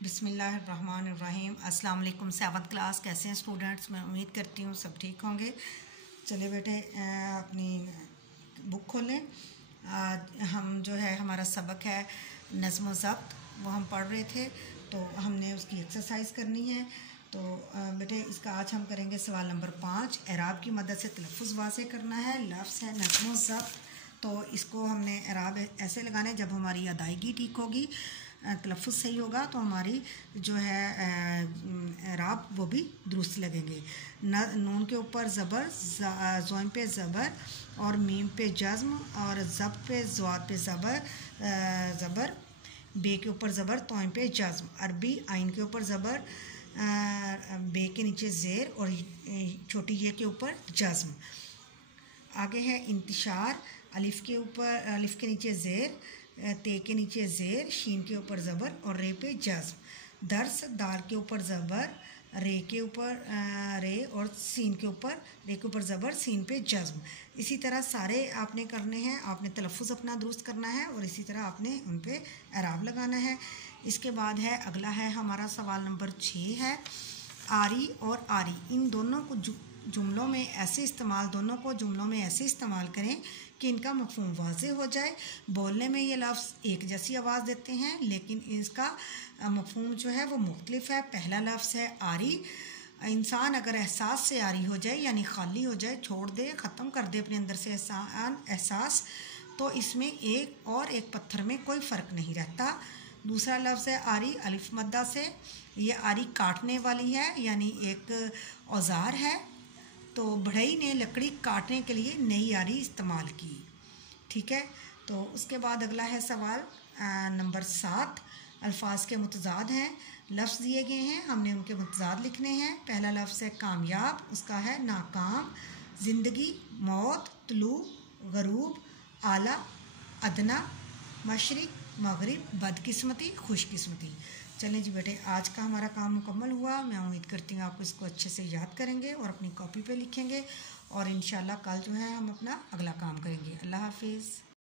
बिस्मिल्लाहिर्रहमानिर्रहीम। अस्सलाम वालेकुम। 7th क्लास कैसे हैं स्टूडेंट्स? मैं उम्मीद करती हूँ सब ठीक होंगे। चलिए बेटे अपनी बुक खोलें। आज हम जो है हमारा सबक है नज़्म व ज़ब्त, वो हम पढ़ रहे थे तो हमने उसकी एक्सरसाइज करनी है। तो बेटे इसका आज हम करेंगे सवाल नंबर 5। एराब की मदद से तलफ़्फ़ुज़ वाज़े करना है। लफ्ज़ है नज़्म व ज़ब्त, तो इसको हमने एराब ऐसे लगाने जब हमारी अदायगी ठीक होगी, तलफ़्फ़ुज़ सही होगा तो हमारी जो है एराब वो भी दुरुस्त लगेंगे। नून के ऊपर ज़बर, ज़ोइन पे ज़बर और मीम पे जज़्म और ज़ब्त पे ज़्वाद पे ज़बर, बे के ऊपर ज़बर, तोइन पे जज़्म। अरबी आइन के ऊपर ज़बर, बे के नीचे ज़ेर और छोटी ये के ऊपर जज़्म। आगे है इंतिशार, अलिफ़ के ऊपर, अलिफ़ के नीचे ज़ेर, ते के नीचे ज़ेर, शीन के ऊपर ज़बर और रे पे जज़्म। दर्स, दाल के ऊपर ज़बर, रे के ऊपर रे और सीन के ऊपर, रे के ऊपर ज़बर, सीन पे जज़्म। इसी तरह सारे आपने करने हैं, आपने तलफ़्फ़ुज़ अपना दुरुस्त करना है और इसी तरह आपने उन पे एराब लगाना है। इसके बाद है अगला है हमारा सवाल नंबर 6 है आरी और आरी। इन दोनों को जुमलों में ऐसे इस्तेमाल करें कि इनका मफ़हूम वाज़ेह हो जाए। बोलने में ये लफ्ज़ एक जैसी आवाज़ देते हैं लेकिन इसका मफ़हूम जो है वो मुख्तलिफ है। पहला लफ्ज़ है आरी। इंसान अगर एहसास से आरी हो जाए यानी खाली हो जाए, छोड़ दे, ख़त्म कर दे अपने अंदर से एहसास, तो इसमें एक पत्थर में कोई फ़र्क नहीं रहता। दूसरा लफ्ज़ है आरी अलिफ मद्दा से। ये आरी काटने वाली है यानी एक औज़ार है। तो बढ़ई ने लकड़ी काटने के लिए नई आरी इस्तेमाल की। ठीक है, तो उसके बाद अगला है सवाल नंबर 7। अल्फाज के मुतज़ाद हैं, लफ्ज़ दिए गए हैं, हमने उनके मुतज़ाद लिखने हैं। पहला लफ्ज़ है कामयाब, उसका है नाकाम। ज़िंदगी, मौत, तुलू, गरूब, आला, अदना, मशरिक, मगरिब, बदकिस्मती, खुशकिस्मती। चलें जी बेटे, आज का हमारा काम मुकम्मल हुआ। मैं उम्मीद करती हूँ आप इसको अच्छे से याद करेंगे और अपनी कॉपी पे लिखेंगे और इंशाल्लाह कल जो है हम अपना अगला काम करेंगे। अल्लाह हाफिज़।